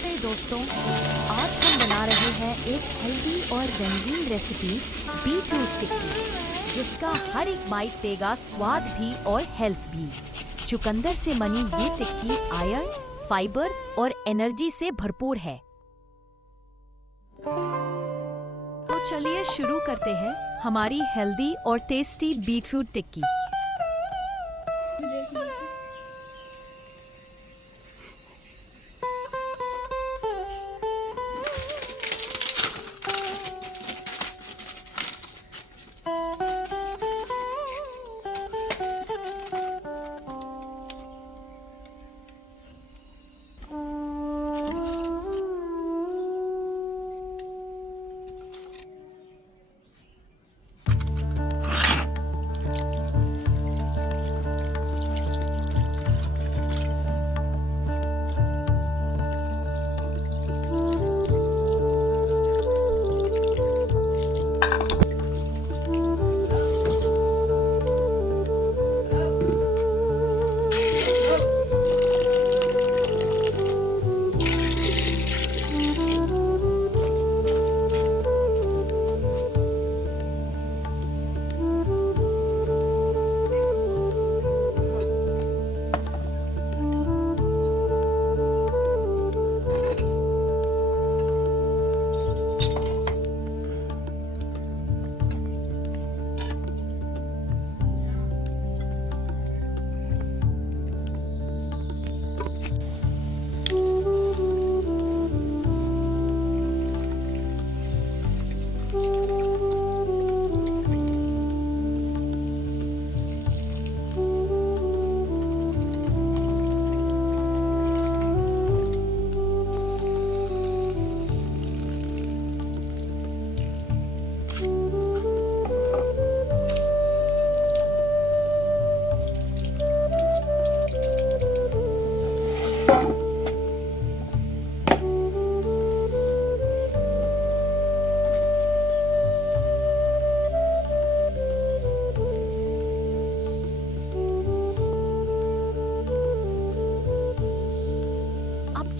नमस्ते दोस्तों, आज हम बना रहे हैं एक हेल्दी और रंगीन रेसिपी बीटरूट टिक्की, जिसका हर एक बाइट देगा स्वाद भी और हेल्थ भी। चुकंदर से बनी ये टिक्की आयरन, फाइबर और एनर्जी से भरपूर है। तो चलिए शुरू करते हैं हमारी हेल्दी और टेस्टी बीटरूट टिक्की।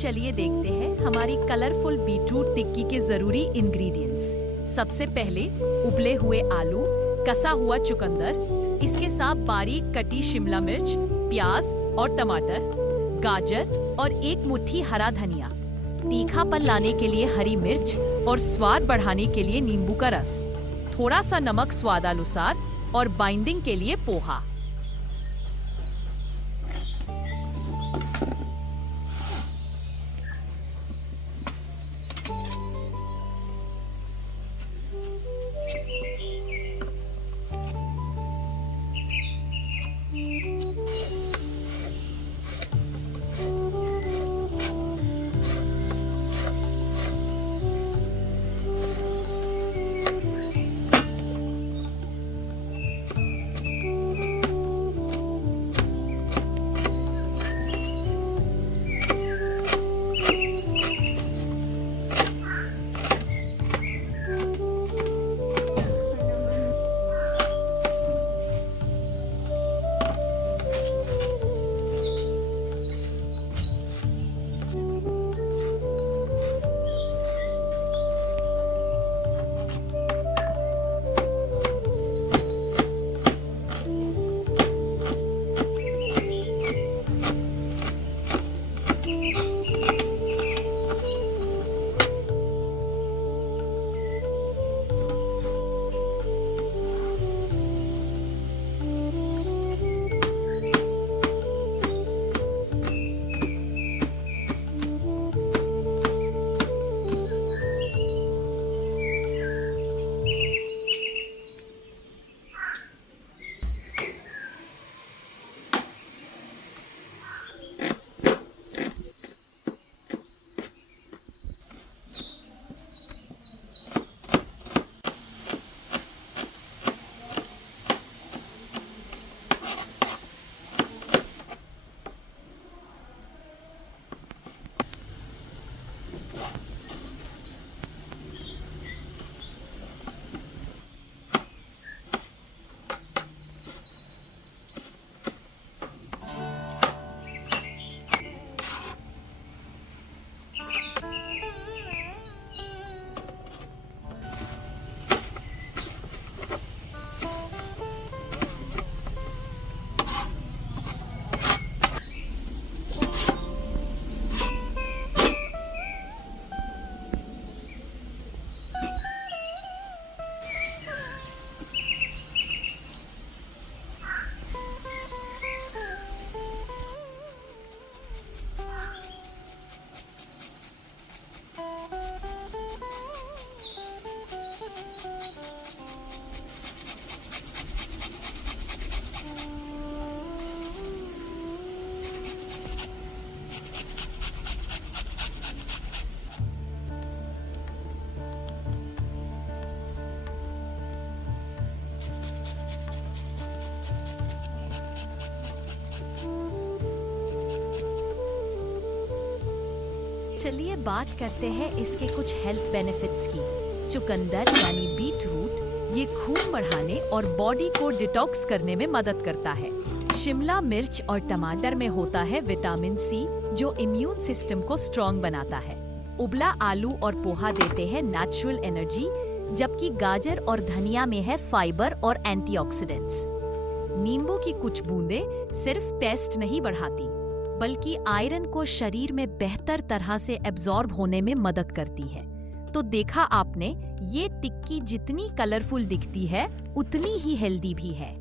चलिए देखते हैं हमारी कलरफुल बीटरूट टिक्की के जरूरी इंग्रेडिएंट्स। सबसे पहले उबले हुए आलू, कसा हुआ चुकंदर, इसके साथ बारीक कटी शिमला मिर्च, प्याज और टमाटर, गाजर और एक मुट्ठी हरा धनिया, तीखापन लाने के लिए हरी मिर्च और स्वाद बढ़ाने के लिए नींबू का रस, थोड़ा सा नमक स्वादानुसार और बाइंडिंग के लिए पोहा। चलिए बात करते हैं इसके कुछ हेल्थ बेनिफिट्स की। चुकंदर यानी बीटरूट ये खून बढ़ाने और बॉडी को डिटॉक्स करने में मदद करता है। शिमला मिर्च और टमाटर में होता है विटामिन सी जो इम्यून सिस्टम को स्ट्रॉन्ग बनाता है। उबला आलू और पोहा देते हैं नेचुरल एनर्जी, जबकि गाजर और धनिया में है फाइबर और एंटीऑक्सीडेंट्स। नींबू की कुछ बूंदें सिर्फ टेस्ट नहीं बढ़ाती, बल्कि आयरन को शरीर में बेहतर तरह से एब्जॉर्ब होने में मदद करती है। तो देखा आपने, ये टिक्की जितनी कलरफुल दिखती है उतनी ही हेल्दी भी है।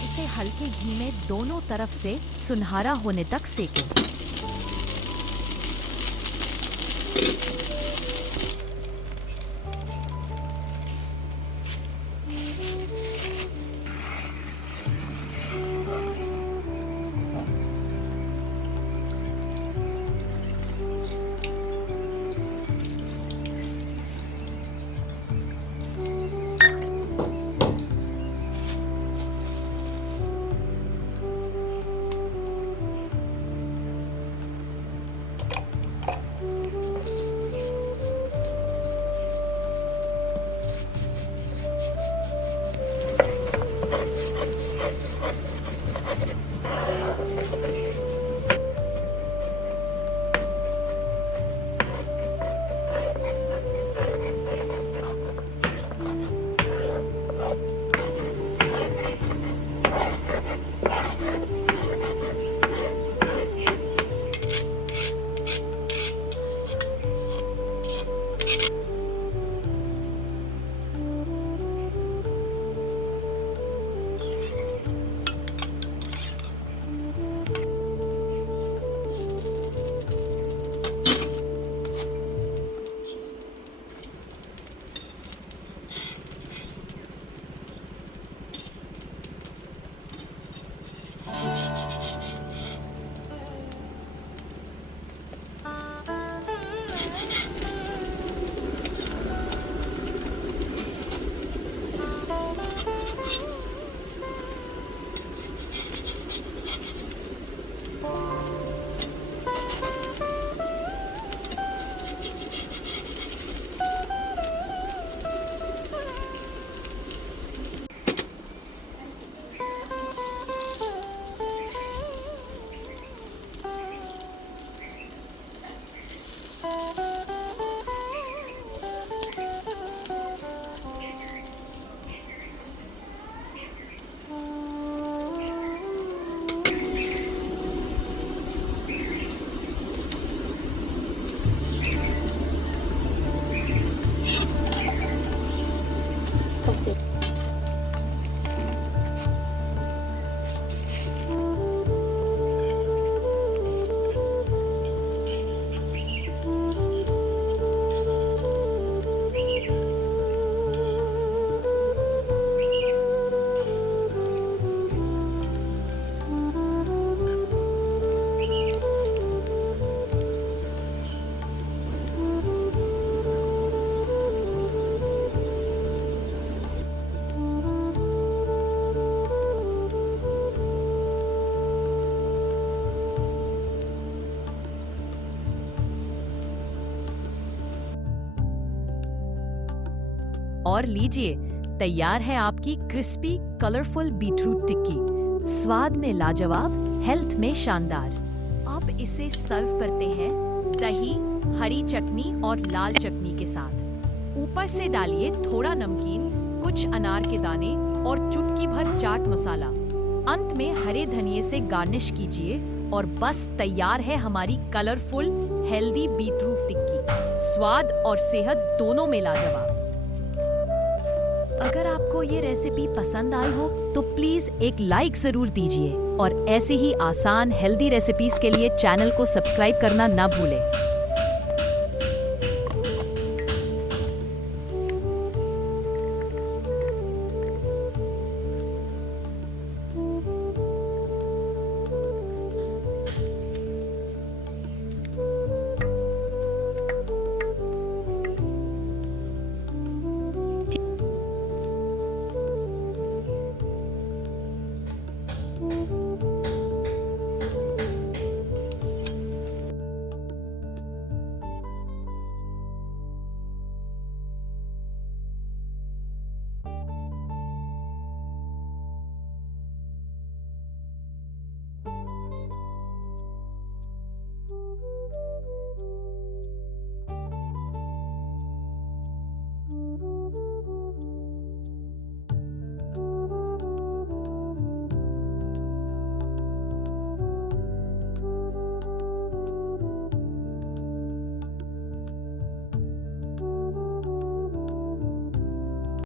इसे हल्के घी में दोनों तरफ से सुनहरा होने तक सेकें। और लीजिए, तैयार है आपकी क्रिस्पी कलरफुल बीटरूट टिक्की। स्वाद में लाजवाब, हेल्थ में शानदार। अब इसे सर्व करते हैं दही, हरी चटनी और लाल चटनी के साथ। ऊपर से डालिए थोड़ा नमकीन, कुछ अनार के दाने और चुटकी भर चाट मसाला। अंत में हरे धनिये से गार्निश कीजिए और बस तैयार है हमारी कलरफुल हेल्दी बीटरूट टिक्की। स्वाद और सेहत दोनों में लाजवाब। अगर आपको ये रेसिपी पसंद आई हो तो प्लीज एक लाइक जरूर दीजिए और ऐसे ही आसान हेल्दी रेसिपीज के लिए चैनल को सब्सक्राइब करना ना भूलें।